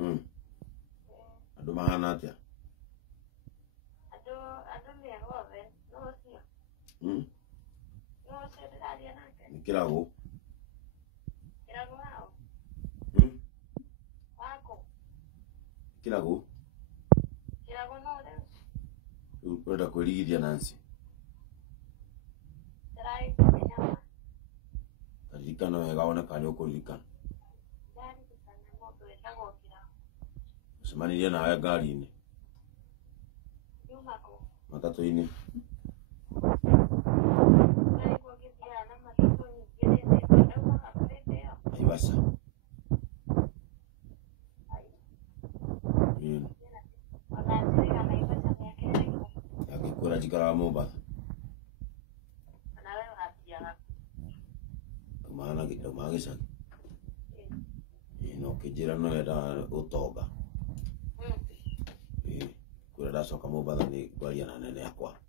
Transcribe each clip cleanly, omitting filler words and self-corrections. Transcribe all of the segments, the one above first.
Andu mahana atia? Andu me ngove, no sio. No sio ndiraria nake. Nikirago. Kirago hao. Wako. Kirago. Kirago no leo. Urenda kwirigithia Nancy. Ndirai kumenya. Ririkana wega wone kani ukuririkana. Ndari kusanya moto wetagwo kirago. Ucemanirie nawe ngari-inĩ. Yumako. Matatu-inĩ. Ndaigua ngĩthiaga na matatũ nyingĩ rĩrĩ ndaumaga kũrĩ ĩyo. Naivasha. Wakanjĩrĩga Naivasha mĩaka ĩrĩkũ? Angĩkwĩra njikaraga Mombasa. Kana we wathiaga? Ndaumaga gĩcagi. No ũkĩnjĩra no wenda ũtonga. Kwĩra ndacoka Mombasa nĩ ngwaria na nene yakwa.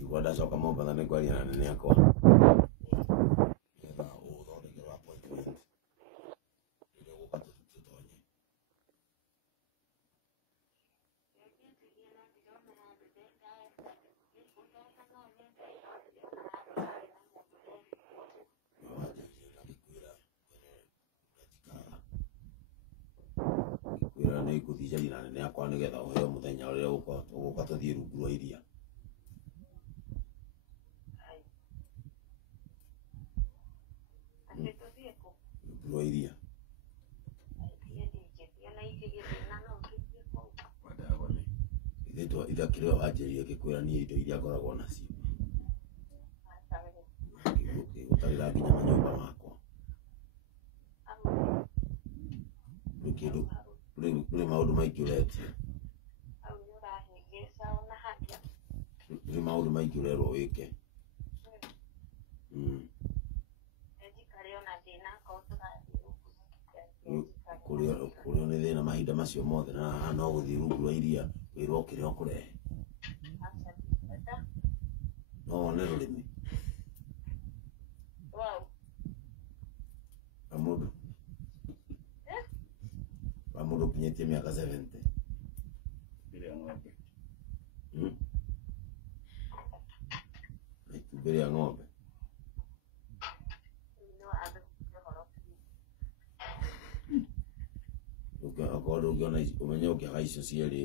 Igua ndacoka Mombasa nĩ ngwaria na nene yakwa. Nĩgetha ũthondekerwo appointment. Rĩrĩa ũgũka tũtonye. Kwĩra nĩ ngũthiĩ na nene yakwa nĩgetha ũheo mũthenya ũrĩa ũgũka tũthiĩ rungu rwa iria. Rungu rwa iria. Ithe kĩrĩa wanjĩrire ngĩkwĩra niĩ indo iria ngoragwo nacio. Gũtarĩra nginya manyũmba makwa. Rĩ maũndũ maingĩ ũretia. Rĩ maũndũ maingĩ ũrerwo wĩke. Kũrĩo nĩ thĩna mahinda macio mothe na haha no gũthiĩ rungu rwa iria wĩrwo kĩrĩa ũkũrehe. No wone rũrĩmĩ. Wa mũndũ ũkinyĩtie mĩaka 70. Itumbĩ rĩa ng'ombe. Okorwo ndũngĩona ũmenye ũkĩaga icio cierĩ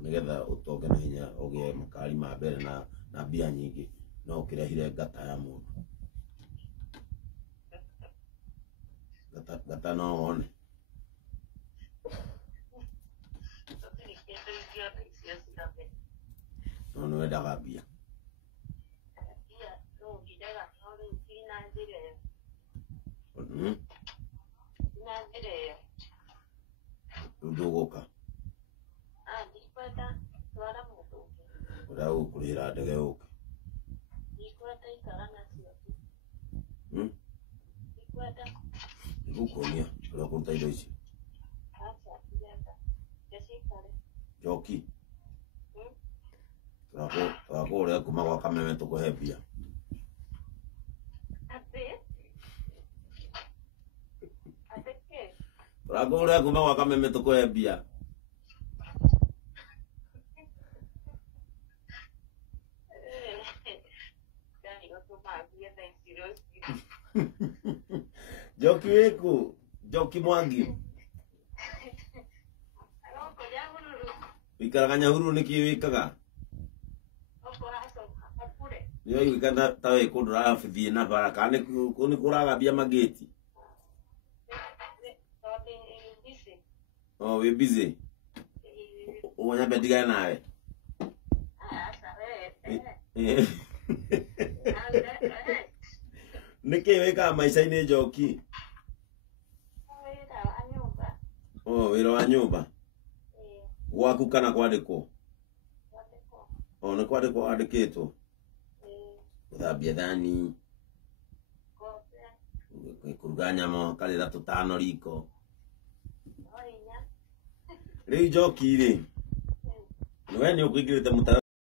nĩgetha ũtonge na hinya ũgĩe makari ma mbere na mbia nyingĩ no ũkĩrehire ngata ya mũndũ. Ngata no wone. No nĩ wendaga mbia. Rĩu ndũgũka. Ũrĩa gũkũrĩhĩra ndege ũke. Nĩgũkuonia ũrĩa ũkũruta indo ici. Njoki. Tũrakũrĩa kuma gwa Kameme tũkũhe mbia. Tũrakũrĩa kuma gwa Kameme tũkũhe mbia. Njoki wĩkũ? Njoki Mwangi. Wĩikaraga Nyahururu nĩkĩ wĩkaga? Nĩyo igũikara ta wĩ kũndũ ũrathiĩ na bara kana nĩ kũragambia magĩti? Wĩ busy? Ũguo nyambe ndigane nawe? Nĩkĩ wĩkaga maica-inĩ Njoki? Wĩra wa nyũmba? Gwaku kana kwandĩkwo? Nĩ kwandĩkwo wandĩkĩtwo? Gũthambia thani, kũruga nyama, karĩra tũtano riko. Rĩu Njoki rĩ, we nĩ ũkũingĩrĩte mũtara